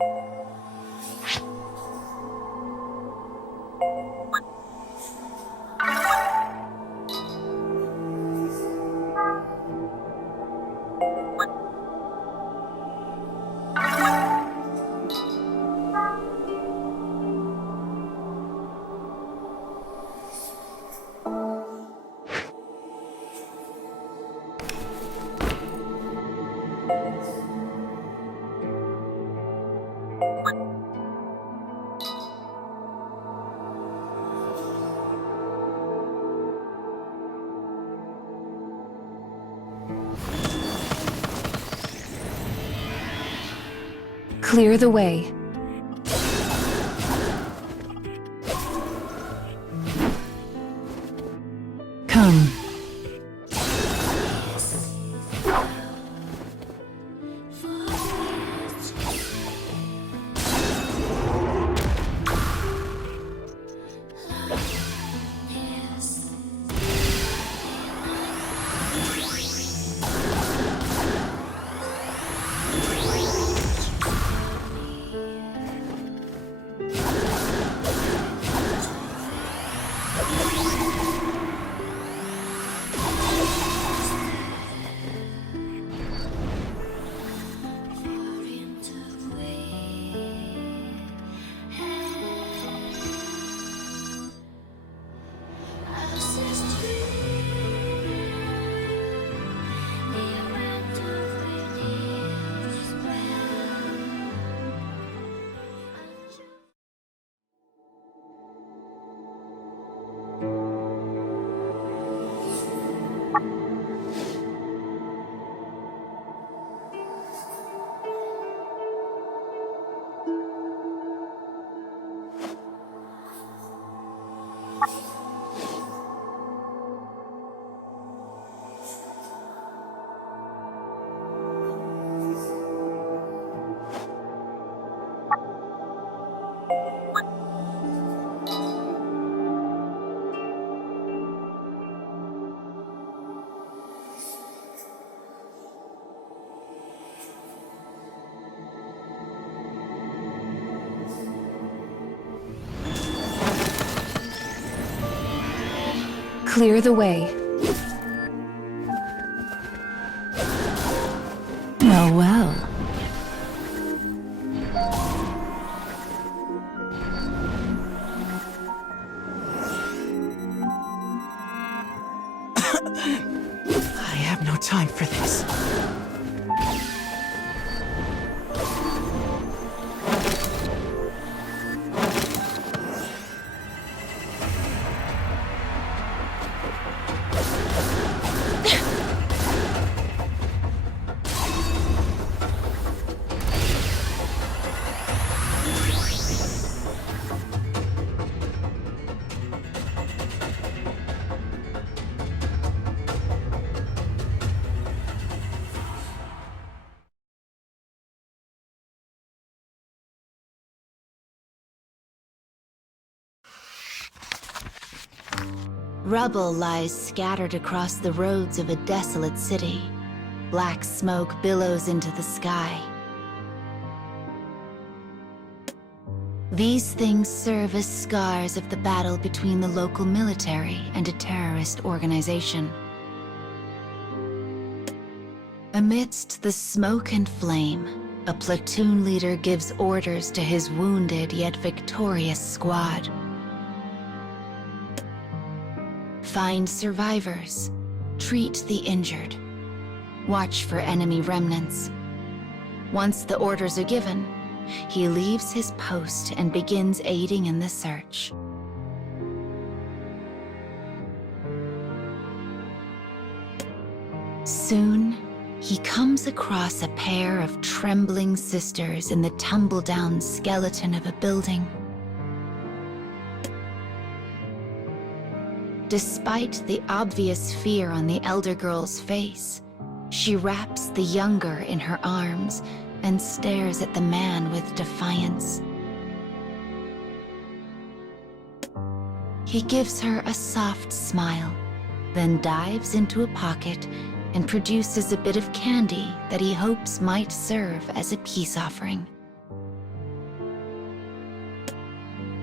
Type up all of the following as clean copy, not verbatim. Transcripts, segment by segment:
Clear the way. Come. Clear the way. Well, well. I have no time for this. Rubble lies scattered across the roads of a desolate city. Black smoke billows into the sky. These things serve as scars of the battle between the local military and a terrorist organization. Amidst the smoke and flame, a platoon leader gives orders to his wounded yet victorious squad. Find survivors, treat the injured, watch for enemy remnants. Once the orders are given, he leaves his post and begins aiding in the search. Soon, he comes across a pair of trembling sisters in the tumble-down skeleton of a building. Despite the obvious fear on the elder girl's face, she wraps the younger in her arms and stares at the man with defiance. He gives her a soft smile, then dives into a pocket and produces a bit of candy that he hopes might serve as a peace offering.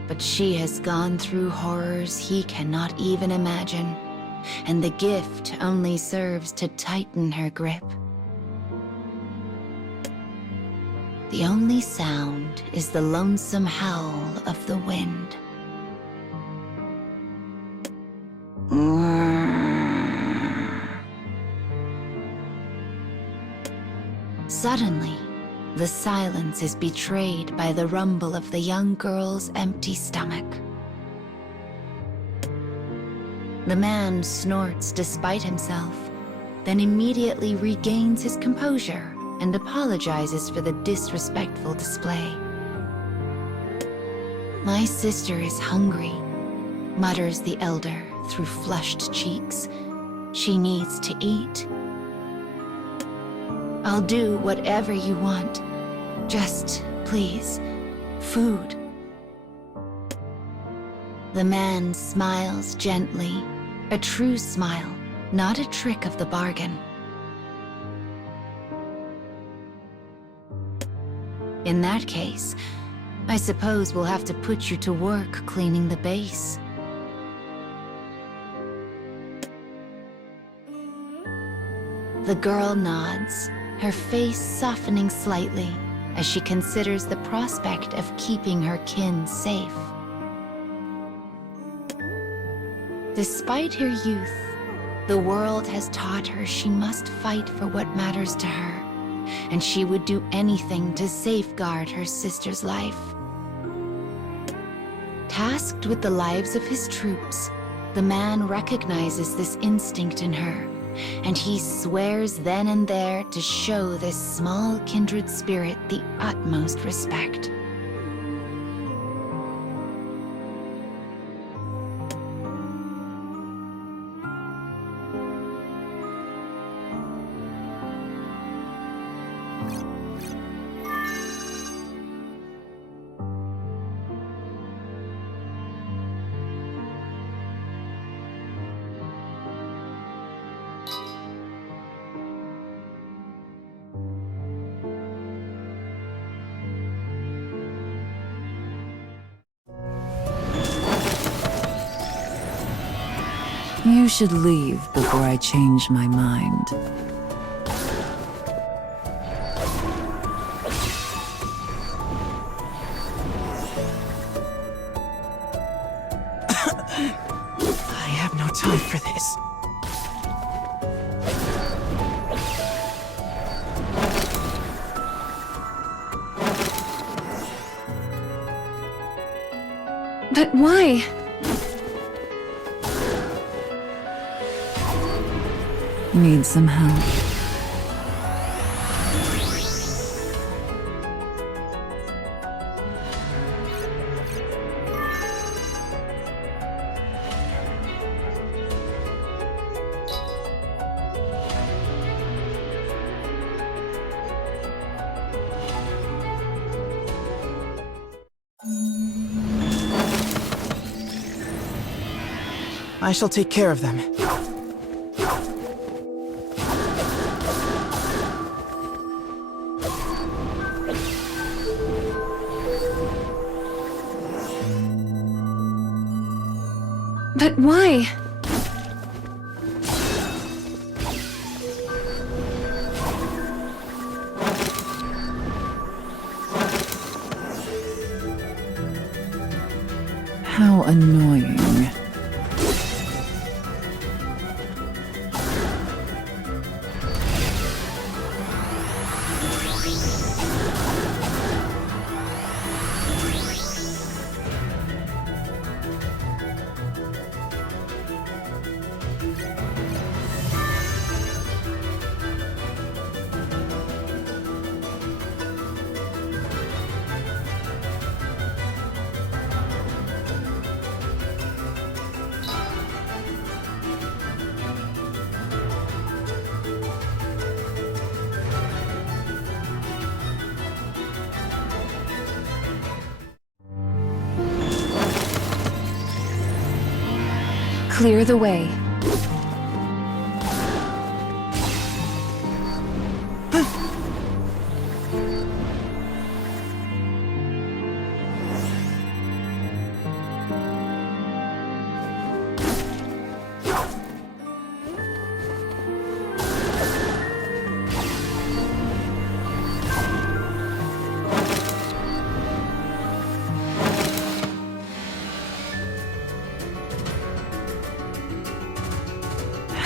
but she has gone through horrors he cannot even imagine, and the gift only serves to tighten her grip. The only sound is the lonesome howl of the wind. Suddenly, the silence is betrayed by the rumble of the young girl's empty stomach. The man snorts despite himself, then immediately regains his composure and apologizes for the disrespectful display. "My sister is hungry," mutters the elder through flushed cheeks. "She needs to eat. I'll do whatever you want. Just, please, food." The man smiles gently, a true smile, not a trick of the bargain. "In that case, I suppose we'll have to put you to work cleaning the base." The girl nods, her face softening slightly as she considers the prospect of keeping her kin safe. Despite her youth, the world has taught her she must fight for what matters to her, and she would do anything to safeguard her sister's life. Tasked with the lives of his troops, the man recognizes this instinct in her, and he swears then and there to show this small kindred spirit the utmost respect. You should leave before I change my mind. I have no time for this. But why? Need some help. I shall take care of them. But why? How annoying. Clear the way.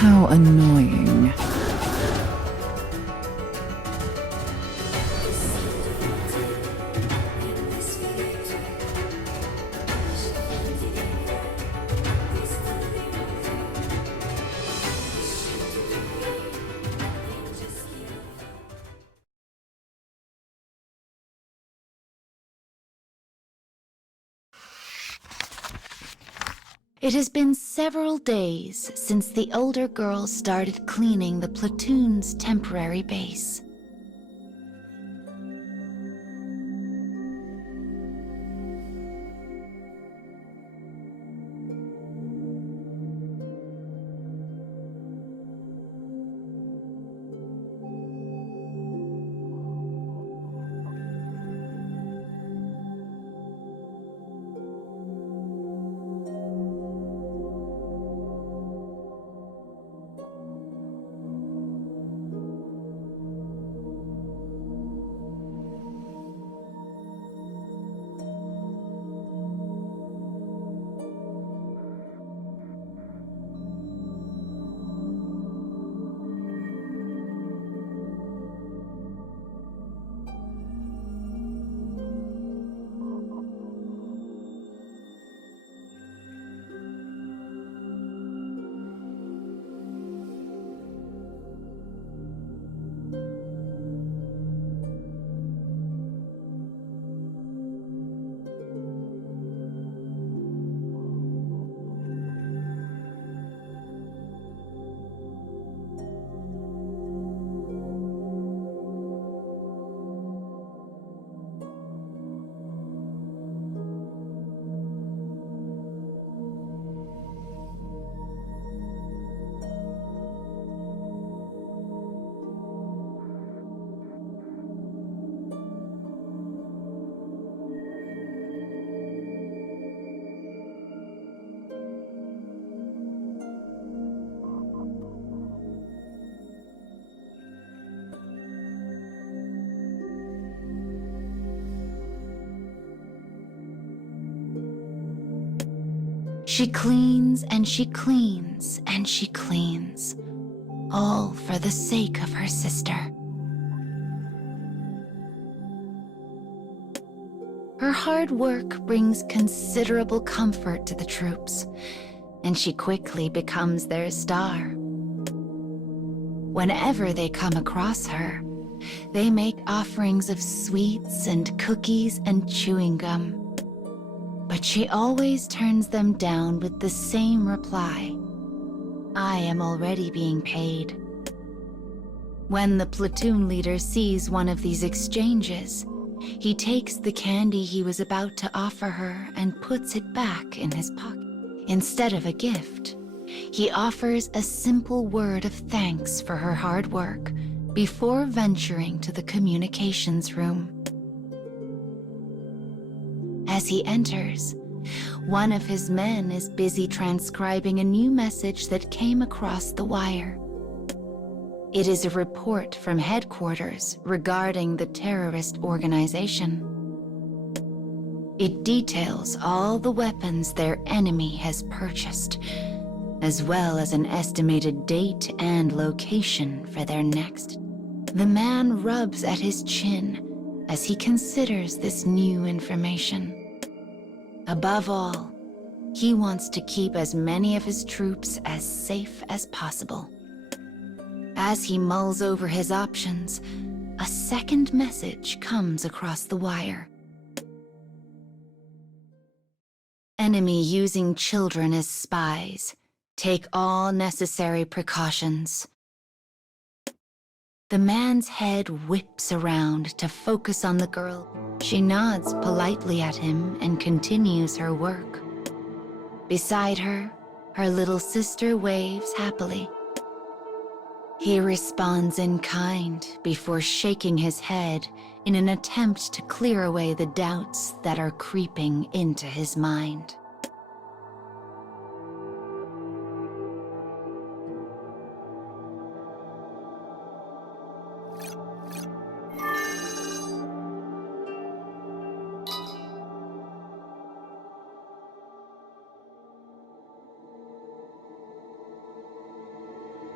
How annoying. It has been several days since the older girl started cleaning the platoon's temporary base. She cleans and she cleans and she cleans, all for the sake of her sister. Her hard work brings considerable comfort to the troops, and she quickly becomes their star. Whenever they come across her, they make offerings of sweets and cookies and chewing gum. But she always turns them down with the same reply: "I am already being paid." When the platoon leader sees one of these exchanges, he takes the candy he was about to offer her and puts it back in his pocket. Instead of a gift, he offers a simple word of thanks for her hard work before venturing to the communications room. As he enters, one of his men is busy transcribing a new message that came across the wire. It is a report from headquarters regarding the terrorist organization. It details all the weapons their enemy has purchased, as well as an estimated date and location for their next. The man rubs at his chin as he considers this new information. Above all, he wants to keep as many of his troops as safe as possible. As he mulls over his options, a second message comes across the wire. Enemy using children as spies. Take all necessary precautions. The man's head whips around to focus on the girl. She nods politely at him and continues her work. Beside her, her little sister waves happily. He responds in kind before shaking his head in an attempt to clear away the doubts that are creeping into his mind.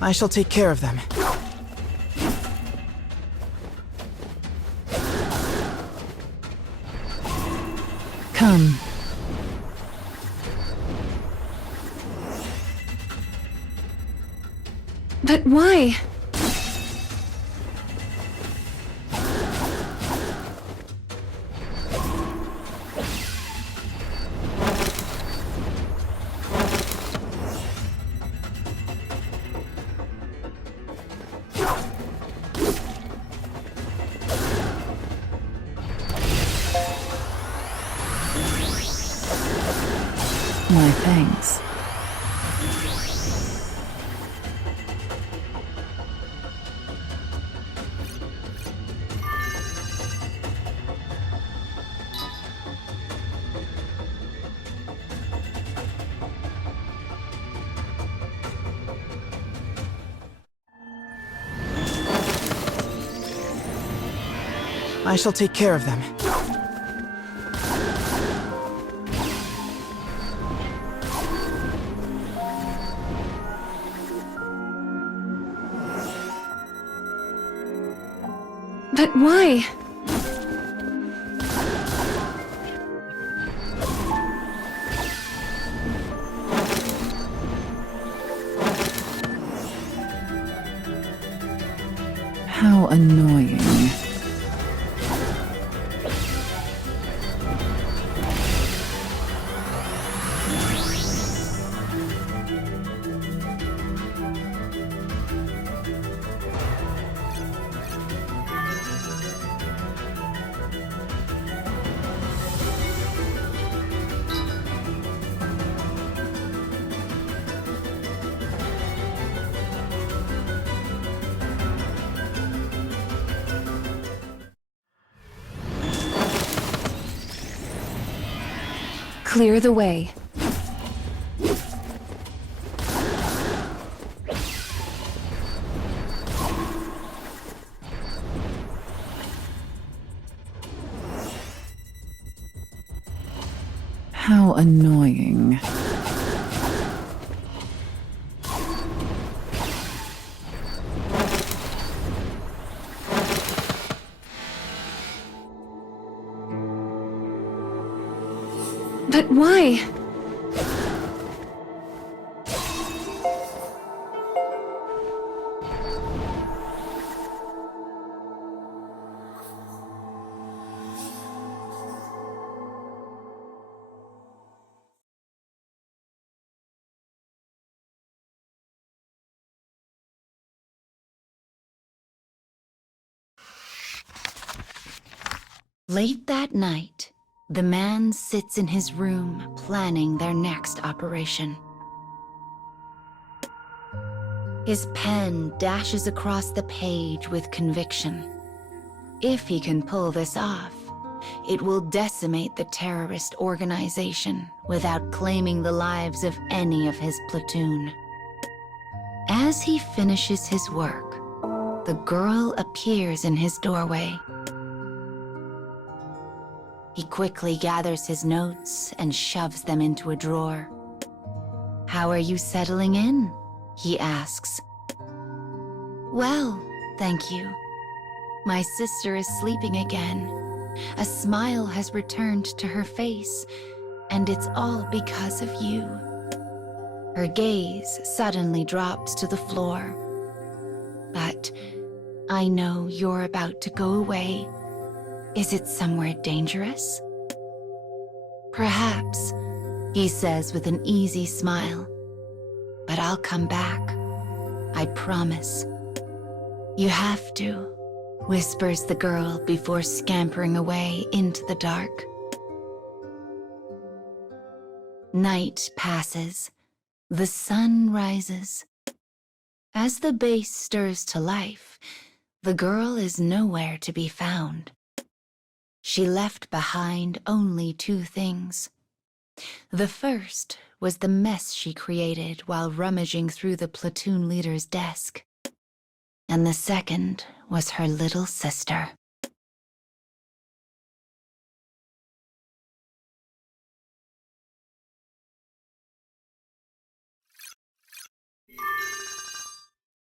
I shall take care of them. Come. But why? My thanks. I shall take care of them. But why? How annoying. Clear the way. How annoying. But why? Late that night, the man sits in his room planning their next operation. His pen dashes across the page with conviction. If he can pull this off, it will decimate the terrorist organization without claiming the lives of any of his platoon. As he finishes his work, the girl appears in his doorway. He quickly gathers his notes and shoves them into a drawer. "How are you settling in?" he asks. "Well, thank you. My sister is sleeping again. A smile has returned to her face, and it's all because of you." Her gaze suddenly drops to the floor. "But I know you're about to go away. Is it somewhere dangerous?" "Perhaps," he says with an easy smile. "But I'll come back. I promise." "You have to," whispers the girl before scampering away into the dark. Night passes. The sun rises. As the base stirs to life, the girl is nowhere to be found. She left behind only two things. The first was the mess she created while rummaging through the platoon leader's desk. And the second was her little sister.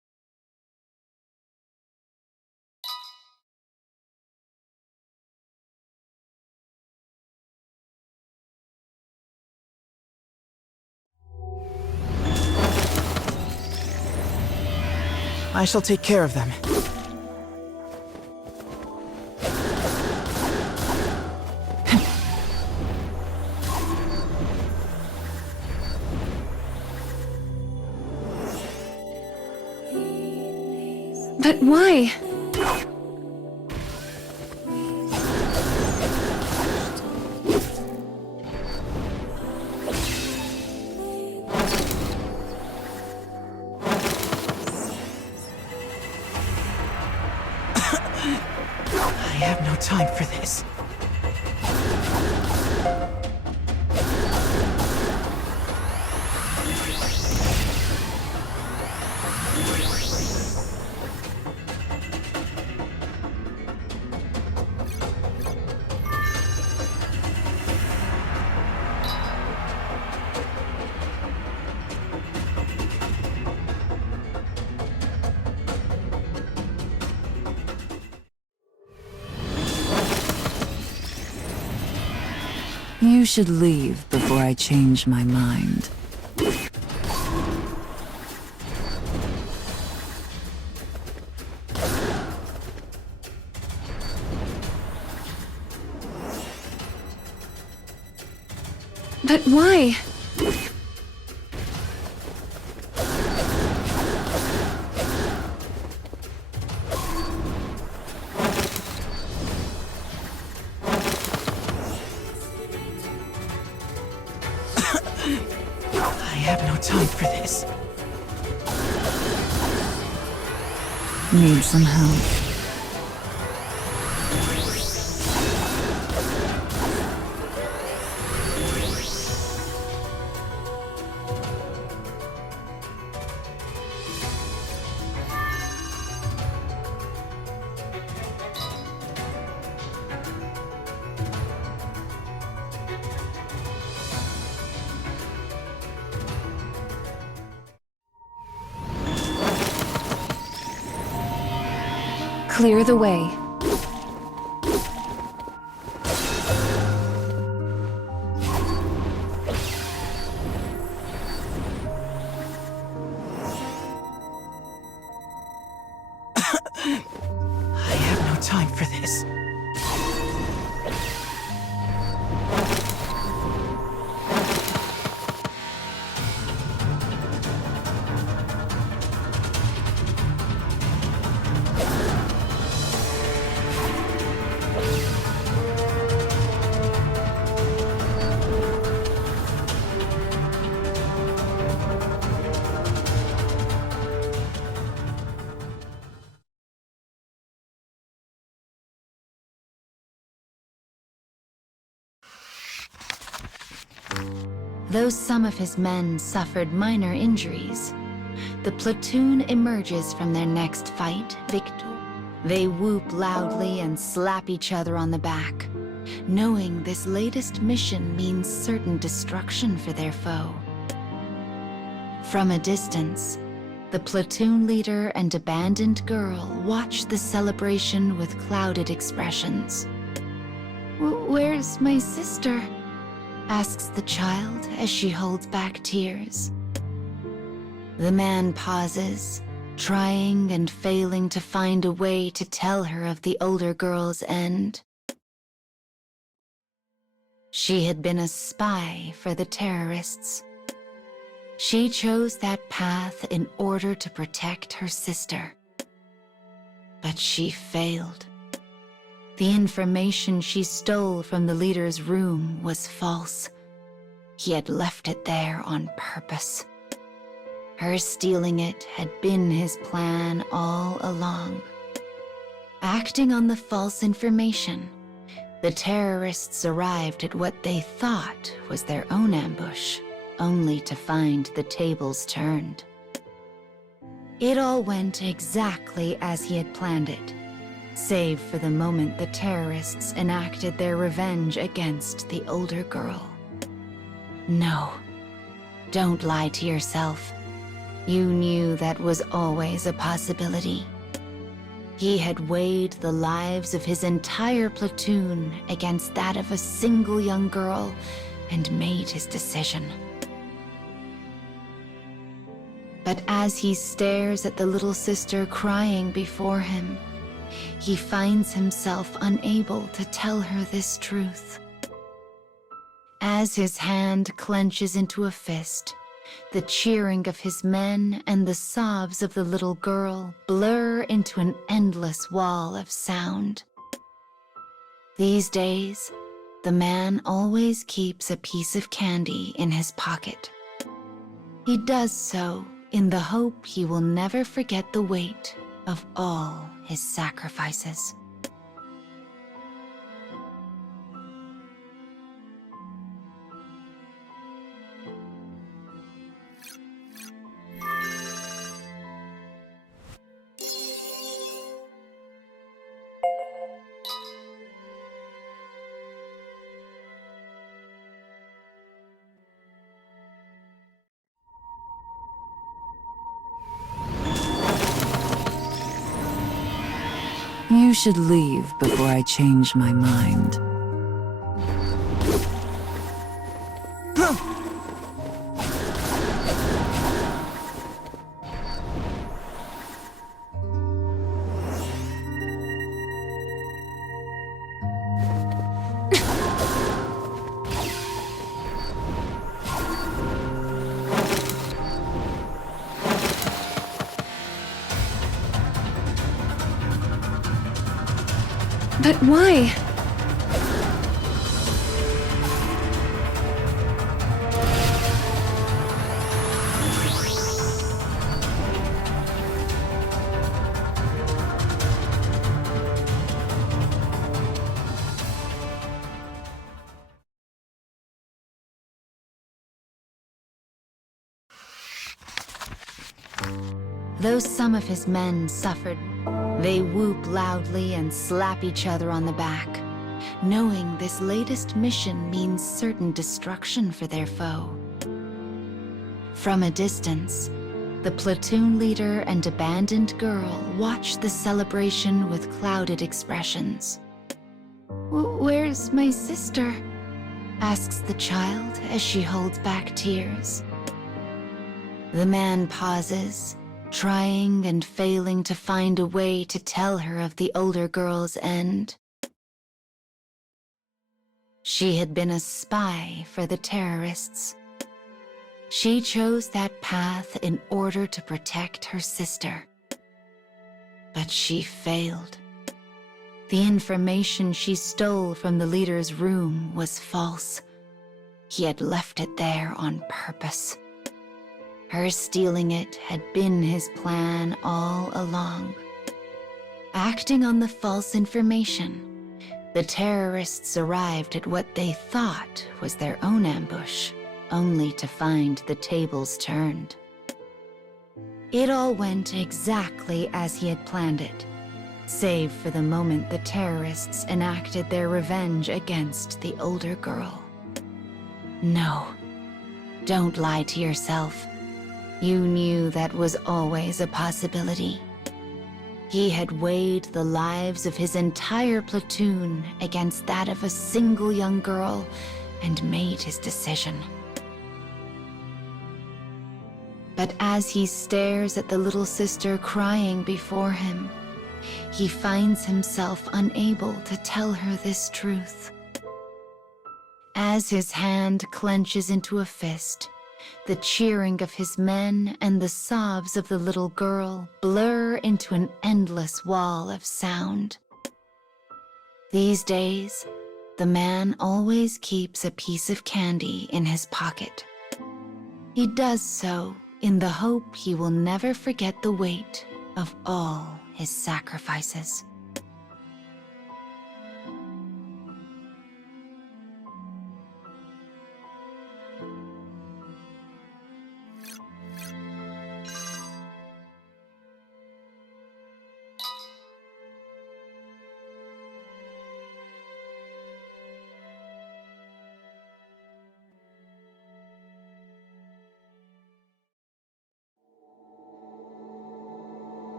I shall take care of them. But why? I have no time for this. You should leave before I change my mind. But why? I have no time for this. Need some help. Clear the way. I have no time for this. Though some of his men suffered minor injuries, the platoon emerges from their next fight victor. They whoop loudly and slap each other on the back, knowing this latest mission means certain destruction for their foe. From a distance, the platoon leader and abandoned girl watch the celebration with clouded expressions. "Where's my sister?" asks the child as she holds back tears. The man pauses, trying and failing to find a way to tell her of the older girl's end. She had been a spy for the terrorists. She chose that path in order to protect her sister. But she failed. The information she stole from the leader's room was false. He had left it there on purpose. Her stealing it had been his plan all along. Acting on the false information, the terrorists arrived at what they thought was their own ambush, only to find the tables turned. It all went exactly as he had planned it, save for the moment the terrorists enacted their revenge against the older girl. No, don't lie to yourself. You knew that was always a possibility. He had weighed the lives of his entire platoon against that of a single young girl and made his decision. But as he stares at the little sister crying before him, he finds himself unable to tell her this truth. As his hand clenches into a fist, the cheering of his men and the sobs of the little girl blur into an endless wall of sound. These days, the man always keeps a piece of candy in his pocket. He does so in the hope he will never forget the weight of all his sacrifices. You should leave before I change my mind. But why? Though some of his men suffered, they whoop loudly and slap each other on the back, knowing this latest mission means certain destruction for their foe. From a distance, the platoon leader and abandoned girl watch the celebration with clouded expressions. "Where's my sister?" asks the child as she holds back tears. The man pauses, trying and failing to find a way to tell her of the older girl's end. She had been a spy for the terrorists. She chose that path in order to protect her sister. But she failed. The information she stole from the leader's room was false. He had left it there on purpose. Her stealing it had been his plan all along. Acting on the false information, the terrorists arrived at what they thought was their own ambush, only to find the tables turned. It all went exactly as he had planned it, save for the moment the terrorists enacted their revenge against the older girl. No, don't lie to yourself. You knew that was always a possibility. He had weighed the lives of his entire platoon against that of a single young girl and made his decision. But as he stares at the little sister crying before him, he finds himself unable to tell her this truth. As his hand clenches into a fist, the cheering of his men and the sobs of the little girl blur into an endless wall of sound. These days, the man always keeps a piece of candy in his pocket. He does so in the hope he will never forget the weight of all his sacrifices.